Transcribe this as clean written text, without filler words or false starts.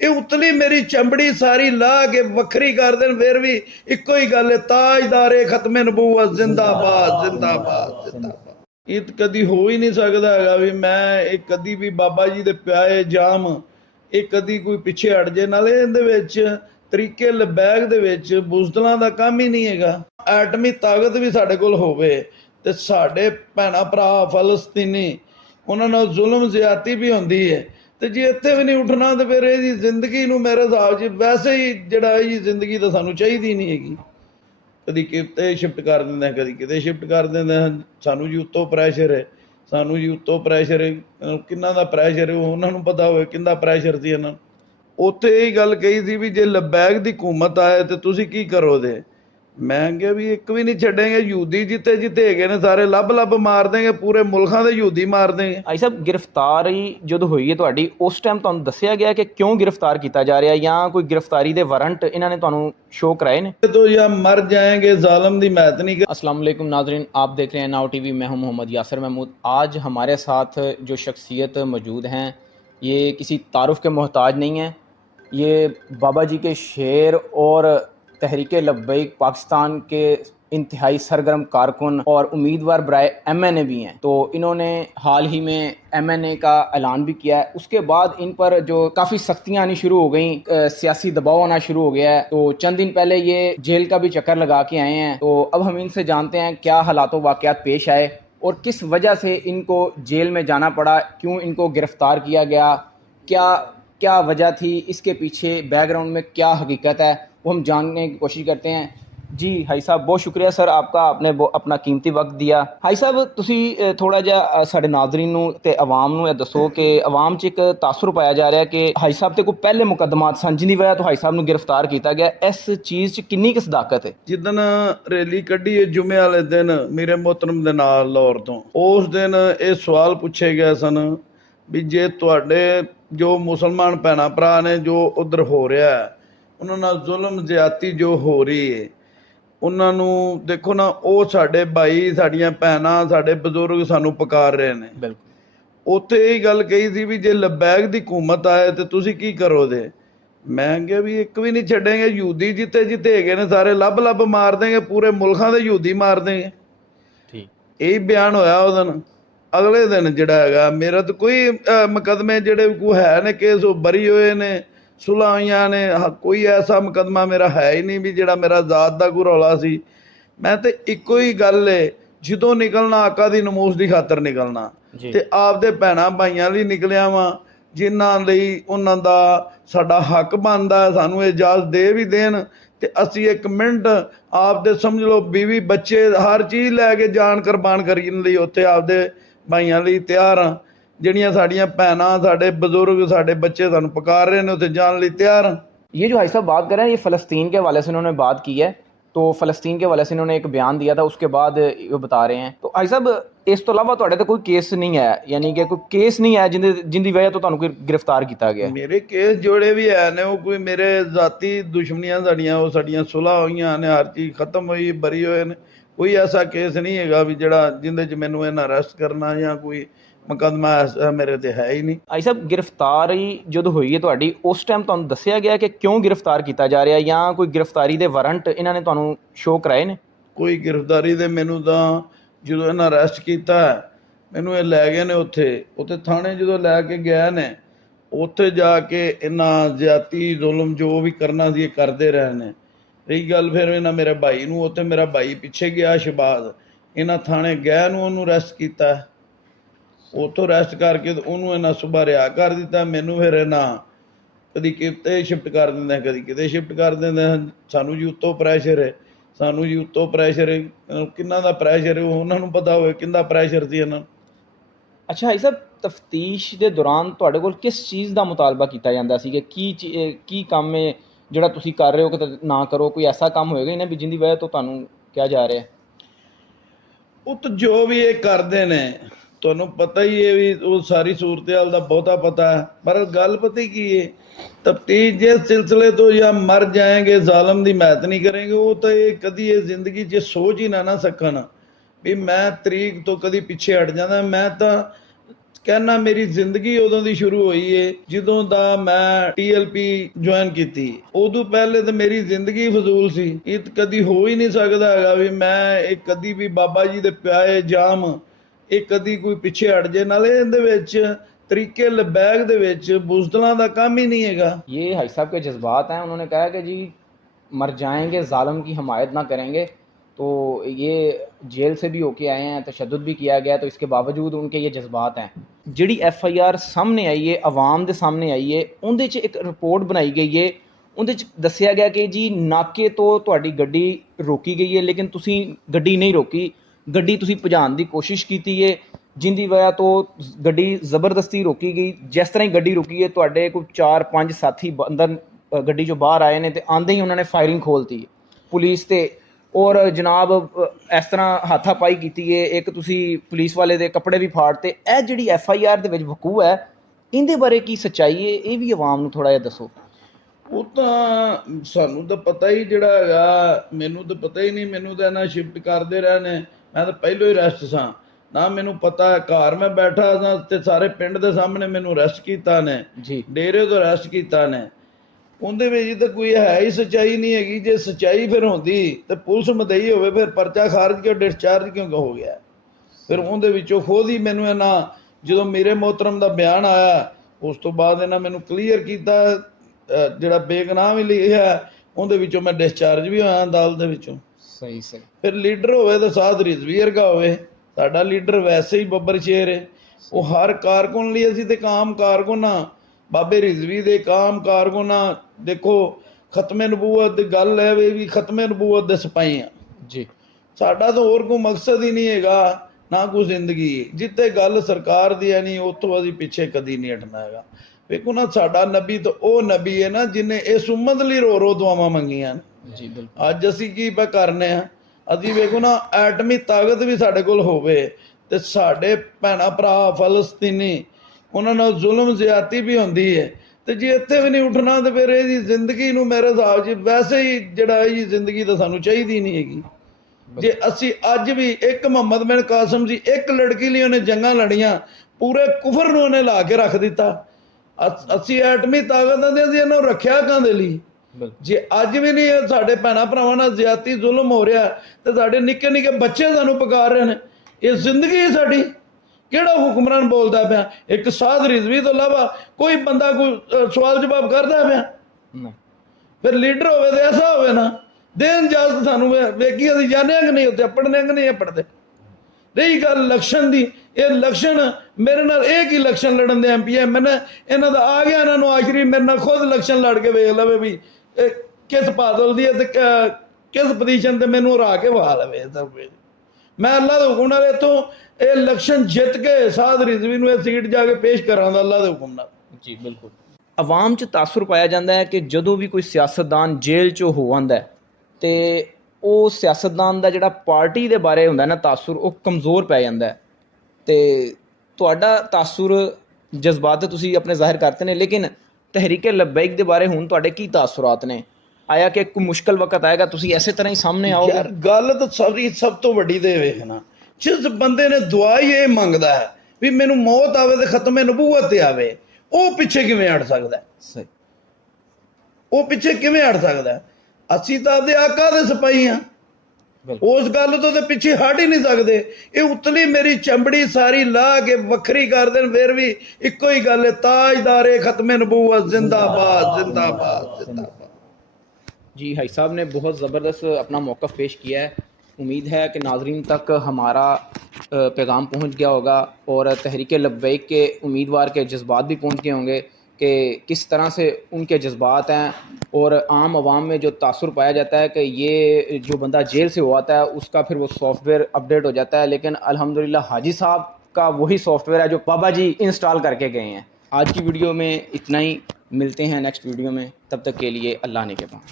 ਇਹ ਉਤਲੀ ਮੇਰੀ ਚੰਬੜੀ ਸਾਰੀ ਲਾ ਕੇ ਵੱਖਰੀ ਕਰ ਦੇਣ, ਫਿਰ ਵੀ ਇੱਕੋ ਹੀ ਗੱਲ ਹੈ, ਤਾਜਦਾਰੇ ਖਤਮੇ ਨਬੂਵਤ ਜ਼ਿੰਦਾਬਾਦ ਜ਼ਿੰਦਾਬਾਦ ਜ਼ਿੰਦਾਬਾਦ। ਇਹ ਕਦੀ ਹੋ ਹੀ ਨਹੀਂ ਸਕਦਾ ਹੈਗਾ ਵੀ ਮੈਂ ਇਹ ਕਦੀ ਵੀ ਬਾਬਾ ਜੀ ਦੇ ਪਿਆਏ ਜਾਮ ਇਹ ਕਦੀ ਕੋਈ ਪਿੱਛੇ ਹਟ ਜੇ। ਨਾਲੇ ਇਹਦੇ ਵਿੱਚ ਤਰੀਕੇ ਲਬੈਕ ਦੇ ਵਿੱਚ ਬੁਜ਼ਦਲਾਂ ਦਾ ਕੰਮ ਹੀ ਨਹੀਂ ਹੈਗਾ। ਐਟਮੀ ਤਾਕਤ ਵੀ ਸਾਡੇ ਕੋਲ ਹੋਵੇ ਤੇ ਸਾਡੇ ਭੈਣਾਂ ਭਰਾ ਫਲਸਤੀਨੀ ਉਹਨਾਂ ਨਾਲ ਜ਼ੁਲਮ ਜ਼ਿਆਦਤੀ ਵੀ ਹੁੰਦੀ ਹੈ, ਤੇ ਜੇ ਇੱਥੇ ਵੀ ਨਹੀਂ ਉੱਠਣਾ ਤੇ ਫਿਰ ਇਹਦੀ ਜ਼ਿੰਦਗੀ ਨੂੰ ਮੇਰੇ ਹਿਸਾਬ 'ਚ ਵੈਸੇ ਹੀ ਜਿਹੜਾ ਇਹ ਜ਼ਿੰਦਗੀ ਤਾਂ ਸਾਨੂੰ ਚਾਹੀਦੀ ਨਹੀਂ ਹੈਗੀ। ਕਦੀ ਕਿਤੇ ਸ਼ਿਫਟ ਕਰ ਦਿੰਦੇ ਹਾਂ, ਕਦੀ ਕਿਤੇ ਸ਼ਿਫਟ ਕਰ ਦਿੰਦੇ ਹਾਂ। ਸਾਨੂੰ ਜੀ ਉੱਤੋਂ ਪ੍ਰੈਸ਼ਰ ਹੈ, ਸਾਨੂੰ ਜੀ ਉੱਤੋਂ ਪ੍ਰੈਸ਼ਰ ਹੈ। ਕਿਹਨਾਂ ਦਾ ਪ੍ਰੈਸ਼ਰ ਹੈ ਉਹਨਾਂ ਨੂੰ ਪਤਾ ਹੋਵੇ, ਕਿਹਦਾ ਪ੍ਰੈਸ਼ਰ ਸੀ ਇਹਨਾਂ ਨੂੰ। ਉੱਥੇ ਇਹ ਗੱਲ ਕਹੀ ਸੀ ਵੀ ਜੇ ਲਬੈਕ ਦੀ ਹਕੂਮਤ ਆਏ ਤੇ ਤੁਸੀਂ ਕੀ ਕਰੋਗੇ। ਮੈਂ ਕਿਹਾ ਵੀ ਇੱਕ ਵੀ ਨਹੀਂ ਛੱਡेंगे। ਯਹੂਦੀ ਜਿੱਥੇ ਜਿੱਥੇ ਹੈਗੇ ਨੇ ਸਾਰੇ ਲੱਭ ਲੱਭ ਮਾਰ ਦੇਂਗੇ, ਪੂਰੇ ਮੁਲਕਾਂ ਦੇ ਯਹੂਦੀ ਮਾਰ ਦੇਂਗੇ। ਭਾਈ ਸਾਹਿਬ ਗ੍ਰਿਫਤਾਰੀ ਜਦੋਂ ਹੋਈ ਹੈ ਤੁਹਾਡੀ, ਉਸ ਟਾਈਮ ਤੁਹਾਨੂੰ ਦੱਸਿਆ ਗਿਆ ਕਿ ਕਿਉਂ ਗ੍ਰਿਫਤਾਰ ਕੀਤਾ ਜਾ ਰਿਹਾ, ਜਾਂ ਕੋਈ ਗ੍ਰਿਫਤਾਰੀ ਦੇ ਵਾਰੰਟ ਇਹਨਾਂ ਨੇ ਤੁਹਾਨੂੰ शो कराए ने? तो या मर जाएंगे जालिम दी महत नहीं कर। अस्सलाम वालेकुम नाजरीन, आप देख रहे हैं नाउ टीवी। मैं हूं मोहम्मद यासर महमूद। आज हमारे साथ जो शख्सियत मौजूद हैं ये किसी तारुफ के मोहताज नहीं हैं। ये बाबा जी के शेर और तहरीक लब्बैक पाकिस्तान के इंतहाई सरगर्म कारकुन और उम्मीदवार बराए MNA भी हैं। तो इन्होंने हाल ही में MNA का ऐलान भी किया है। उसके बाद इन पर जो काफ़ी सख्तियाँ आनी शुरू हो गई, सियासी दबाव आना शुरू हो गया है। तो चंद दिन पहले ये जेल का भी चक्कर लगा के आए हैं। तो अब हम इनसे जानते हैं क्या हालात वाक़यात पेश आए और किस वजह से इनको जेल में जाना पड़ा, क्यों इनको गिरफ़्तार किया गया, क्या क्या वजह थी, इसके पीछे बैकग्राउंड में क्या हकीकत है, वो हम जानने की कोशिश करते हैं। जी हाई साहब, बहुत शुक्रिया सर आपका, आपने अपना कीमती वक्त दिया। हाई साहब ਤੁਸੀਂ ਥੋੜਾ ਜਿਹਾ ਸਾਡੇ ਨਾਜ਼ਰੀਨ ਨੂੰ ਤੇ ਆਵਾਮ ਨੂੰ ਇਹ ਦੱਸੋ ਕਿ ਆਵਾਮ 'ਚ ਇੱਕ ਤਾਸੁਰ ਪਾਇਆ ਜਾ ਰਿਹਾ ਕਿ ਹਾਈ ਸਾਹਿਬ ਤੇ ਕੋਈ ਪਹਿਲੇ ਮੁਕੱਦਮਾਤ ਸਨ ਜਿੰਨੀ ਵਜ੍ਹਾ ਤੋਂ ਹਾਈ ਸਾਹਿਬ ਨੂੰ ਗ੍ਰਿਫਤਾਰ ਕੀਤਾ ਗਿਆ। ਇਸ ਚੀਜ਼ 'ਚ ਕਿੰਨੀ ਕੁ ਸਦਾਕਤ ਹੈ? ਜਿੱਦਣ ਰੈਲੀ ਕੱਢੀ ਹੈ ਜੁਮੇ ਵਾਲੇ ਦਿਨ ਮੇਰੇ ਮੁਹਤਰਮ ਦੇ ਨਾਲ ਲਾਹੌਰ ਤੋਂ, ਉਸ ਦਿਨ ਇਹ ਸਵਾਲ ਪੁੱਛੇ ਗਏ ਸਨ ਵੀ ਜੇ ਤੁਹਾਡੇ ਜੋ ਮੁਸਲਮਾਨ ਭੈਣਾਂ ਭਰਾ ਨੇ ਜੋ ਉਧਰ ਹੋ ਰਿਹਾ ਹੈ ਉਹਨਾਂ ਨਾਲ ਜ਼ੁਲਮ ਜ਼ਿਆਦਤੀ ਜੋ ਹੋ ਰਹੀ ਹੈ ਉਹਨਾਂ ਨੂੰ ਦੇਖੋ ਨਾ, ਉਹ ਸਾਡੇ ਭਾਈ ਸਾਡੀਆਂ ਭੈਣਾਂ ਸਾਡੇ ਬਜ਼ੁਰਗ ਸਾਨੂੰ ਪੁਕਾਰ ਰਹੇ ਨੇ। ਬਿਲਕੁਲ ਉੱਥੇ ਇਹ ਗੱਲ ਕਹੀ ਸੀ ਵੀ ਜੇ ਲਬੈਕ ਦੀ ਹਕੂਮਤ ਆਏ ਤੇ ਤੁਸੀਂ ਕੀ ਕਰੋਗੇ। ਮੈਂ ਕਿਹਾ ਵੀ ਇੱਕ ਵੀ ਨਹੀਂ ਛੱਡेंगे। ਯਹੂਦੀ ਜਿੱਥੇ ਜਿੱਥੇ ਹੈਗੇ ਨੇ ਸਾਰੇ ਲੱਭ ਲੱਭ ਮਾਰ ਦੇਂਗੇ, ਪੂਰੇ ਮੁਲਕਾਂ ਦੇ ਯਹੂਦੀ ਮਾਰ ਦੇਂਗੇ। ਠੀਕ, ਇਹ ਬਿਆਨ ਹੋਇਆ ਉਹ ਦਿਨ। ਅਗਲੇ ਦਿਨ ਜਿਹੜਾ ਹੈਗਾ ਮੇਰਾ ਤਾਂ ਕੋਈ ਮੁਕੱਦਮੇ ਜਿਹੜੇ ਕੋਈ ਹੈ ਨੇ ਕੇਸ ਉਹ ਬਰੀ ਹੋਏ ਨੇ, ਸੁਲ੍ਹਾਂ ਹੋਈਆਂ ਨੇ। ਕੋਈ ਐਸਾ ਮੁਕੱਦਮਾ ਮੇਰਾ ਹੈ ਹੀ ਨਹੀਂ ਵੀ ਜਿਹੜਾ ਮੇਰਾ ਜ਼ਾਤ ਦਾ ਕੋਈ ਰੌਲਾ ਸੀ। ਮੈਂ ਤੇ ਇੱਕੋ ਹੀ ਗੱਲ ਏ, ਜਦੋਂ ਨਿਕਲਣਾ ਆਕਾ ਦੀ ਨਮੂਸ ਦੀ ਖਾਤਰ ਨਿਕਲਣਾ ਤੇ ਆਪਦੇ ਭੈਣਾਂ ਭਾਈਆਂ ਲਈ ਨਿਕਲਿਆ ਵਾਂ ਜਿਨ੍ਹਾਂ ਲਈ ਉਹਨਾਂ ਦਾ ਸਾਡਾ ਹੱਕ ਬਣਦਾ, ਸਾਨੂੰ ਇਜਾਜ਼ਤ ਦੇ ਵੀ ਦੇਣ ਤੇ ਅਸੀਂ ਇੱਕ ਮਿੰਟ ਆਪਦੇ ਸਮਝ ਲਓ ਬੀਵੀ ਬੱਚੇ ਹਰ ਚੀਜ਼ ਲੈ ਕੇ ਜਾਨ ਕੁਰਬਾਨ ਕਰਨ ਲਈ ਉੱਥੇ ਆਪਦੇ ਭਾਈਆਂ ਲਈ ਤਿਆਰ ਹਾਂ। ਜਿਹੜੀਆਂ ਸਾਡੀਆਂ ਭੈਣਾਂ ਸਾਡੇ ਬਜ਼ੁਰਗ ਸਾਡੇ ਬੱਚੇ ਸਾਨੂੰ ਪੁਕਾਰ ਰਹੇ ਨੇ ਉੱਥੇ ਜਾਣ ਲਈ ਤਿਆਰ ਹਾਂ। ये जो भाई साहब बात कर रहे हैं ये फ़लस्तीन के हवाले से उन्होंने बात की है। तो फ़लस्तीन के हवाले से इन्होंने एक बयान दिया था, उसके बाद ये बता रहे हैं। तो भाई साहब इस तो इलावा ਤੁਹਾਡੇ ਤੇ ਕੋਈ ਕੇਸ ਨਹੀਂ ਹੈ, ਯਾਨੀ ਕਿ ਕੋਈ ਕੇਸ ਨਹੀਂ ਹੈ ਜਿੰਦੀ ਵਜ੍ਹਾ ਤੋਂ ਤੁਹਾਨੂੰ ਕੋਈ ਗ੍ਰਿਫਤਾਰ ਕੀਤਾ ਗਿਆ? ਮੇਰੇ ਕੇਸ ਜੋੜੇ ਵੀ ਹੈ ਨੇ, ਉਹ ਕੋਈ ਮੇਰੇ ਜ਼ਾਤੀ ਦੁਸ਼ਮਣੀਆਂ ਸਾਡੀਆਂ ਉਹ ਸਾਡੀਆਂ ਸੁਲ੍ਹਾਂ ਹੋਈਆਂ ਨੇ, ਹਰ ਚੀਜ਼ ਖਤਮ ਹੋਈ ਬਰੀ ਹੋਏ ਨੇ। ਕੋਈ ਐਸਾ ਕੇਸ ਨਹੀਂ ਹੈਗਾ ਵੀ ਜਿਹੜਾ ਜਿੰਦੇ 'ਚ ਮੈਨੂੰ ਇਹਨਾਂ ਅਰੈਸਟ ਕਰਨਾ ਜਾਂ ਕੋਈ ਮੁਕੱਦਮਾ ਐਸਾ ਮੇਰੇ ਤੇ ਹੈ ਹੀ ਨਹੀਂ। ਭਾਈ ਸਾਹਿਬ ਗ੍ਰਿਫਤਾਰੀ ਜਦੋਂ ਹੋਈ ਹੈ ਤੁਹਾਡੀ, ਉਸ ਟਾਈਮ ਤੁਹਾਨੂੰ ਦੱਸਿਆ ਗਿਆ ਕਿ ਕਿਉਂ ਗ੍ਰਿਫਤਾਰ ਕੀਤਾ ਜਾ ਰਿਹਾ, ਜਾਂ ਕੋਈ ਗ੍ਰਿਫਤਾਰੀ ਦੇ ਵਾਰੰਟ ਇਹਨਾਂ ਨੇ ਤੁਹਾਨੂੰ ਸ਼ੋ ਕਰਾਏ ਨੇ? ਕੋਈ ਗ੍ਰਿਫਤਾਰੀ ਦੇ ਮੈਨੂੰ ਤਾਂ ਜਦੋਂ ਇਹਨਾਂ ਅਰੈਸਟ ਕੀਤਾ ਮੈਨੂੰ ਇਹ ਲੈ ਗਏ ਨੇ ਉੱਥੇ ਥਾਣੇ ਜਦੋਂ ਲੈ ਕੇ ਗਏ ਨੇ ਉੱਥੇ ਜਾ ਕੇ ਇਹਨਾਂ ਜ਼ਿਆਤੀ ਜ਼ੁਲਮ ਜੋ ਵੀ ਕਰਨਾ ਸੀ ਇਹ ਕਰਦੇ ਰਹੇ ਨੇ। ਰਹੀ ਗੱਲ ਫਿਰ ਇਹਨਾਂ ਮੇਰੇ ਭਾਈ ਨੂੰ, ਉੱਥੇ ਮੇਰਾ ਭਾਈ ਪਿੱਛੇ ਗਿਆ ਸ਼ਬਾਜ਼, ਇਹਨਾਂ ਥਾਣੇ ਗਏ ਨੂੰ ਉਹਨੂੰ ਅਰੈਸਟ ਕੀਤਾ, ਉੱਥੋਂ ਅਰੈਸਟ ਕਰਕੇ ਉਹਨੂੰ ਇਹਨਾਂ ਸੁਬਾਹ ਰਿਹਾ ਕਰ ਦਿੱਤਾ। ਮੈਨੂੰ ਫਿਰ ਇਹਨਾਂ ਕਦੀ ਕਿਤੇ ਸ਼ਿਫਟ ਕਰ ਦਿੰਦੇ, ਕਦੀ ਕਿਤੇ ਸ਼ਿਫਟ ਕਰ ਦਿੰਦੇ। ਸਾਨੂੰ ਜੀ ਉੱਤੋਂ ਪ੍ਰੈਸ਼ਰ ਹੈ, ਸਾਨੂੰ ਜੀ ਉੱਤੋਂ ਪ੍ਰੈਸ਼ਰ ਹੈ। ਕਿਹਨਾਂ ਦਾ ਪ੍ਰੈਸ਼ਰ ਹੈ ਉਹਨਾਂ ਨੂੰ ਪਤਾ ਹੋਵੇ, ਕਿਹਦਾ ਪ੍ਰੈਸ਼ਰ ਸੀ ਇਹਨਾਂ ਨੂੰ। ਅੱਛਾ ਭਾਈ ਸਾਹਿਬ, ਤਫਤੀਸ਼ ਦੇ ਦੌਰਾਨ ਤੁਹਾਡੇ ਕੋਲ ਕਿਸ ਚੀਜ਼ ਦਾ ਮੁਤਾਲਬਾ ਕੀਤਾ ਜਾਂਦਾ ਸੀ ਕਿ ਕੀ ਕੰਮ ਹੈ ਜਿਹੜਾ ਤੁਸੀਂ ਕਰ ਰਹੇ ਹੋ ਕਿ ਨਾ ਕਰੋ? ਕੋਈ ਐਸਾ ਕੰਮ ਹੋਏਗਾ ਨਾ ਵੀ ਜਿੰਦੀ ਵਜ੍ਹਾ ਤੋਂ ਤੁਹਾਨੂੰ ਕਿਹਾ ਜਾ ਰਿਹਾ? ਉਹ ਤਾਂ ਜੋ ਵੀ ਇਹ ਕਰਦੇ ਨੇ ਤੁਹਾਨੂੰ ਪਤਾ ਹੀ ਹੈ ਵੀ ਉਹ ਸਾਰੀ ਸੂਰਤ-ਹਾਲ ਦਾ ਬਹੁਤਾ ਪਤਾ ਹੈ। ਪਰ ਗੱਲ ਪਤਾ ਕੀ ਹੈ, ਤਫਤੀਸ਼ ਜਿਸ ਸਿਲਸਿਲੇ ਤੋਂ ਜਾਂ ਮਰ ਜਾएंगे ਜ਼ਾਲਮ ਦੀ ਹਿਮਾਇਤ ਨਹੀਂ ਕरेंगे, ਉਹ ਤਾਂ ਇਹ ਕਦੀ ਇਹ ਜ਼ਿੰਦਗੀ 'ਚ ਸੋਚ ਹੀ ਨਾ ਸਕਣ ਵੀ ਮੈਂ ਤਰੀਕ ਤੋਂ ਕਦੀ ਪਿੱਛੇ ਹਟ ਜਾਂਦਾ। ਮੈਂ ਤਾਂ कहना मेरी जिंदगी उदों दी शुरू हुई है ਜਦੋਂ ਦਾ ਮੈਂ TLP ਜੁਆਇਨ ਕੀਤੀ। ਉਦੋਂ ਪਹਿਲੇ ਤਾਂ ਮੇਰੀ ਜ਼ਿੰਦਗੀ ਫਜ਼ੂਲ ਸੀ। ਇਹ ਤਾਂ ਕਦੀ ਹੋ ਹੀ ਨਹੀਂ ਸਕਦਾ ਹੈਗਾ ਵੀ ਮੈਂ ਇਹ ਕਦੀ ਵੀ ਬਾਬਾ ਜੀ ਦੇ ਪਿਆਏ ਜਾਮ ਇਹ ਕਦੀ ਕੋਈ ਪਿੱਛੇ ਹਟ ਜੇ। ਨਾਲੇ ਇਹਦੇ ਵਿੱਚ ਤਰੀਕੇ ਲਬੈਕ ਦੇ ਵਿੱਚ ਬੁਜ਼ਦਲਾਂ ਦਾ ਕੰਮ ਹੀ नहीं हैगा। ये हाई साहब के जज्बात हैं। उन्होंने कहा कि जी मर जाएंगे, ज़ालिम की हमायत ना करेंगे। तो ये जेल से भी होके आए हैं, तशद्दुद भी किया गया, तो इसके बावजूद उनके ये जज्बात हैं। जिहड़ी FIR सामने आई है, आवाम दे सामने आई है, उहदे च एक रिपोर्ट बनाई गई है। उहदे च दस्सिया गया कि जी नाके तो तुहाडी गड्डी रोकी गई है, लेकिन तुसीं गड्डी नहीं रोकी, गड्डी तुसीं भजाउण दी कोशिश कीती है, जिंदी वजह तो गड्डी ज़बरदस्ती रोकी गई। जिस तरह ही गड्डी रुकी है, तुहाडे कोई 4-5 साथी अंदर गड्डी चों बाहर आए ने, ते आंदे ही उन्होंने फायरिंग खोलती पुलिस ते। और जनाब इस तरह हाथापाई की है, एक तुसी पुलिस वाले दे कपड़े भी फाड़ते। यह जिहड़ी FIR दे विच वकूआ है, इहदे बारे की सच्चाई है, ये भी आवाम नूं थोड़ा जिहा दसो। ਉਹ ਤਾਂ ਸਾਨੂੰ ਤਾਂ ਪਤਾ ਹੀ ਜਿਹੜਾ ਹੈਗਾ, ਮੈਨੂੰ ਤਾਂ ਪਤਾ ਹੀ ਨਹੀਂ। ਮੈਨੂੰ ਤਾਂ ਇਹਨਾਂ ਸ਼ਿਫਟ ਕਰਦੇ ਰਹੇ ਨੇ, ਮੈਂ ਤਾਂ ਪਹਿਲੋਂ ਹੀ ਰੈਸਟ ਸਾਂ ਨਾ। ਮੈਨੂੰ ਪਤਾ ਹੈ ਘਰ ਮੈਂ ਬੈਠਾ ਸਾਂ ਤੇ ਸਾਰੇ ਪਿੰਡ ਦੇ ਸਾਹਮਣੇ ਮੈਨੂੰ ਅਰੈਸਟ ਕੀਤਾ ਨੇ ਜੀ, ਡੇਰੇ ਤੋਂ ਅਰੈਸਟ ਕੀਤਾ ਨੇ। ਉਹਦੇ ਵਿੱਚ ਤਾਂ ਕੋਈ ਹੈ ਹੀ ਸੱਚਾਈ ਨਹੀਂ ਹੈਗੀ। ਜੇ ਸੱਚਾਈ ਫਿਰ ਹੁੰਦੀ ਤੇ ਪੁਲਿਸ ਮਦਈ ਹੋਵੇ, ਫਿਰ ਪਰਚਾ ਖਾਰਜ ਕਿਉਂ, ਡਿਸਚਾਰਜ ਕਿਉਂ ਹੋ ਗਿਆ? ਫਿਰ ਉਹਦੇ ਵਿੱਚੋਂ ਖੁਦ ਹੀ ਮੈਨੂੰ ਇਹਨਾਂ ਜਦੋਂ ਮੇਰੇ ਮੁਹਤਰਮ ਦਾ ਬਿਆਨ ਆਇਆ, ਉਸ ਤੋਂ ਬਾਅਦ ਇਹਨਾਂ ਮੈਨੂੰ ਕਲੀਅਰ ਕੀਤਾ, ਜਿਹੜਾ ਬੇਗੁਨਾਹ ਵੀ ਲਿਖਿਆ ਉਹਦੇ ਵਿੱਚੋਂ ਮੈਂ ਡਿਸਚਾਰਜ ਵੀ ਹੋਇਆ ਅਦਾਲਤ ਦੇ ਵਿੱਚੋਂ। ਸਹੀ ਸਹੀ। ਫਿਰ ਲੀਡਰ ਹੋਵੇ ਤਾਂ ਸਾਧ ਰਿਜ਼ਵੀ ਵਰਗਾ ਹੋਵੇ। ਸਾਡਾ ਲੀਡਰ ਵੈਸੇ ਹੀ ਬੱਬਰ ਸ਼ੇਰ ਹੈ। ਉਹ ਹਰ ਕਾਰਕੁਨ ਲਈ, ਅਸੀਂ ਤੇ ਕਾਮ ਕਾਰਕੁਨ ਆ, ਬਾਬੇ ਰਿਜ਼ਵੀ ਦੇ ਕਾਮ ਕਾਰਕੁਨ ਆ। ਦੇਖੋ ਖਤਮੇ ਨਬੂਵਤ ਦੀ ਗੱਲ ਹੈ ਵੀ ਖਤਮੇ ਨਬੂਵਤ ਦੇ ਸਿਪਾਹੀ ਆ ਜੀ। ਸਾਡਾ ਤਾਂ ਹੋਰ ਕੋਈ ਮਕਸਦ ਹੀ ਨਹੀਂ ਹੈਗਾ, ਨਾ ਕੋਈ ਜ਼ਿੰਦਗੀ। ਜਿੱਥੇ ਗੱਲ ਸਰਕਾਰ ਦੀ ਹੈ ਨਹੀਂ, ਉੱਥੋਂ ਅਸੀਂ ਪਿੱਛੇ ਕਦੀ ਨਹੀਂ ਹਟਣਾ ਹੈਗਾ। ਵੇਖੋ ਨਾ, ਸਾਡਾ ਨਬੀ ਤਾਂ ਉਹ ਨਬੀ ਹੈ ਨਾ ਜਿਹਨੇ ਇਸ ਉਮਤ ਲਈ ਰੋ ਰੋ ਦੁਆਵਾਂ ਮੰਗੀਆਂ ਜੀ। ਬਿਲਕੁਲ। ਅੱਜ ਅਸੀਂ ਕੀ ਪਾ ਕਰਨੇ ਆ? ਅਸੀਂ ਵੇਖੋ ਨਾ, ਐਟਮੀ ਤਾਕਤ ਵੀ ਸਾਡੇ ਕੋਲ ਹੋਵੇ ਤੇ ਸਾਡੇ ਭੈਣਾਂ ਭਰਾ ਫਲਸਤੀਨੀ ਉਹਨਾਂ ਨਾਲ ਜ਼ੁਲਮ ਜ਼ਿਆਦਤੀ ਵੀ ਹੁੰਦੀ ਹੈ, ਤੇ ਜੇ ਇੱਥੇ ਵੀ ਨਹੀਂ ਉੱਠਣਾ ਤੇ ਫਿਰ ਇਹਦੀ ਜ਼ਿੰਦਗੀ ਨੂੰ ਮੇਰੇ ਹਿਸਾਬ 'ਚ ਵੈਸੇ ਹੀ ਜਿਹੜਾ ਇਹ ਜ਼ਿੰਦਗੀ ਤਾਂ ਸਾਨੂੰ ਚਾਹੀਦੀ ਨਹੀਂ ਹੈਗੀ। ਜੇ ਅਸੀਂ ਅੱਜ ਵੀ ਇੱਕ ਮੁਹੰਮਦ ਬਿਨ ਕਾਸਿਮ ਸੀ, ਇੱਕ ਲੜਕੀ ਲਈ ਉਹਨੇ ਜੰਗਾਂ ਲੜੀਆਂ, ਪੂਰੇ ਕੁਫਰ ਨੂੰ ਉਹਨੇ ਲਾ ਕੇ ਰੱਖ ਦਿੱਤਾ। ਅਸੀਂ ਐਟਮੀ ਤਾਕਤ ਦੇ ਅਸੀਂ ਇਹਨੂੰ ਰੱਖਿਆ ਕਾਹਦੇ ਲਈ? ਜੇ ਅੱਜ ਵੀ ਨਹੀਂ ਸਾਡੇ ਭੈਣਾਂ ਭਰਾਵਾਂ ਨਾਲ ਜ਼ਿਆਦਤੀ ਜ਼ੁਲਮ ਹੋ ਰਿਹਾ ਤੇ ਸਾਡੇ ਨਿੱਕੇ ਨਿੱਕੇ ਬੱਚੇ ਸਾਨੂੰ ਪੁਕਾਰ ਰਹੇ ਨੇ, ਇਹ ਜ਼ਿੰਦਗੀ ਹੈ ਸਾਡੀ? ਕਿਹੜਾ ਹੁਕਮਰਾਨ ਬੋਲਦਾ ਪਿਆ? ਇੱਕ ਸਾਧ ਰਿਜ਼ਵੀ ਤੋਂ ਇਲਾਵਾ ਕੋਈ ਬੰਦਾ ਕੋਈ ਸਵਾਲ ਜਵਾਬ ਕਰਦਾ ਪਿਆ? ਫਿਰ ਲੀਡਰ ਹੋਵੇ ਤੇ ਐਸਾ ਹੋਵੇ ਨਾ, ਦੇਣ ਇਜਾਜ਼ਤ ਸਾਨੂੰ। ਵੇਖੀ ਅਸੀਂ ਜਾਣਿਆ ਕਿ ਨਹੀਂ ਉੱਥੇ ਪੜ੍ਹਨੇ ਕਿ ਨਹੀਂ ਪੜ੍ਹਦੇ। ਰਹੀ ਗੱਲ ਇਲੈਕਸ਼ਨ ਦੀ, ਇਹ ਇਲੈਕਸ਼ਨ ਮੇਰੇ ਨਾਲ ਇਹ ਕੀ ਇਲੈਕਸ਼ਨ ਲੜਨ ਦੇ MP ਮੈਨੇ ਇਹਨਾਂ ਦਾ ਆ ਗਿਆ, ਇਹਨਾਂ ਨੂੰ ਆਖਰੀ ਮੇਰੇ ਨਾਲ ਖੁਦ ਇਲੈਕਸ਼ਨ ਲੜ ਕੇ ਵੇਖ ਲਵੇ ਵੀ ਕਿਸ ਬਾਦਲ ਦੀ ਤੇ ਕਿਸ ਪੋਜੀਸ਼ਨ ਤੇ ਮੈਨੂੰ ਹਰਾ ਕੇ ਵਹਾ ਲਵੇ। ਸਭ ਮੈਂ ਅੱਲਾ ਦੇ ਹੁਕਮ ਨਾਲ ਇੱਥੋਂ ਇਹ ਇਲੈਕਸ਼ਨ ਜਿੱਤ ਕੇ ਸਾਧ ਰਿਜ਼ਵੀ ਨੂੰ ਇਹ ਸੀਟ ਜਾ ਕੇ ਪੇਸ਼ ਕਰਾਂਗਾ ਅੱਲਾ ਦੇ ਹੁਕਮ ਨਾਲ। ਜੀ ਬਿਲਕੁਲ। ਆਵਾਮ 'ਚ ਤਾਸੁਰ ਪਾਇਆ ਜਾਂਦਾ ਹੈ ਕਿ ਜਦੋਂ ਵੀ ਕੋਈ ਸਿਆਸਤਦਾਨ ਜੇਲ੍ਹ 'ਚੋਂ ਹੋ ਆਉਂਦਾ ਤੇ ਉਹ ਸਿਆਸਤਦਾਨ ਦਾ ਜਿਹੜਾ ਪਾਰਟੀ ਦੇ ਬਾਰੇ ਹੁੰਦਾ ਨਾ ਤਾਸੁਰ, ਉਹ ਕਮਜ਼ੋਰ ਪੈ ਜਾਂਦਾ। ਤੇ ਤੁਹਾਡਾ ਤਾਸੁਰ ਜਜ਼ਬਾਤ ਤੁਸੀਂ ਆਪਣੇ ਜ਼ਾਹਿਰ ਕਰਤੇ ਨੇ, ਲੇਕਿਨ ਤਹਿਰੀਕੇ ਲਬੈਕ ਦੇ ਬਾਰੇ ਹੁਣ ਤੁਹਾਡੇ ਕੀ ਤਾਸੁਰਾਤ ਨੇ? ਆਇਆ ਕਿ ਕੋਈ ਮੁਸ਼ਕਲ ਵਕਤ ਆਏਗਾ ਤੁਸੀਂ ਐਸੇ ਤਰ੍ਹਾਂ ਹੀ ਸਾਹਮਣੇ ਆਓਗੇ? ਗੱਲ ਤਾਂ ਸਭ ਤੋਂ ਵੱਡੀ ਦੇ ਵੇਖਣਾ, ਜਿਸ ਬੰਦੇ ਨੇ ਦੁਆ ਹੀ ਇਹ ਮੰਗਦਾ ਹੈ ਵੀ ਮੈਨੂੰ ਮੌਤ ਆਵੇ ਤੇ ਖਤਮੇ ਨਬੂਵਤ ਤੇ ਆਵੇ, ਉਹ ਪਿੱਛੇ ਕਿਵੇਂ ਹਟ ਸਕਦਾ? ਸਹੀ। ਉਹ ਪਿੱਛੇ ਕਿਵੇਂ ਹਟ ਸਕਦਾ? ਅਸੀਂ ਤਾਂ ਆਪਦੇ ਆਕਾ ਦੇ ਸਿਪਾਹੀ ਹਾਂ, ਉਸ ਗੱਲ ਤੋਂ ਤੇ ਪਿੱਛੇ ਹਟ ਹੀ ਨਹੀਂ ਸਕਦੇ। ਇਹ ਉਤਲੀ ਮੇਰੀ ਚਮੜੀ ਸਾਰੀ ਲਾ ਕੇ ਵੱਖਰੀ ਕਰ ਦੇਣ, ਫਿਰ ਵੀ ਇੱਕੋ ਹੀ ਗੱਲ ਹੈ, ਤਾਜਦਾਰੇ ਖਤਮੇ ਨਬੂਵਤ ਜ਼ਿੰਦਾਬਾਦ ਜ਼ਿੰਦਾਬਾਦ ਜ਼ਿੰਦਾਬਾਦ। जी भाई साहब ने बहुत ज़बरदस्त अपना मौक़िफ़ पेश किया है। उम्मीद है कि नाज़रीन तक हमारा पैगाम पहुंच गया होगा और तहरीक लब्बैक के उम्मीदवार के जज्बात भी पहुंच गए होंगे कि किस तरह से उनके जज्बात हैं। और आम आवाम में जो तासुर पाया जाता है कि ये जो बंदा जेल से हुआ था उसका फिर वो सॉफ्टवेयर अपडेट हो जाता है, लेकिन अल्हम्दुलिल्लाह हाजी साहब का वही सॉफ्टवेयर है जो बाबा जी इंस्टॉल करके गए हैं। आज की वीडियो में इतना ही, मिलते हैं नेक्स्ट वीडियो में, तब तक के लिए अल्लाह ने के पास।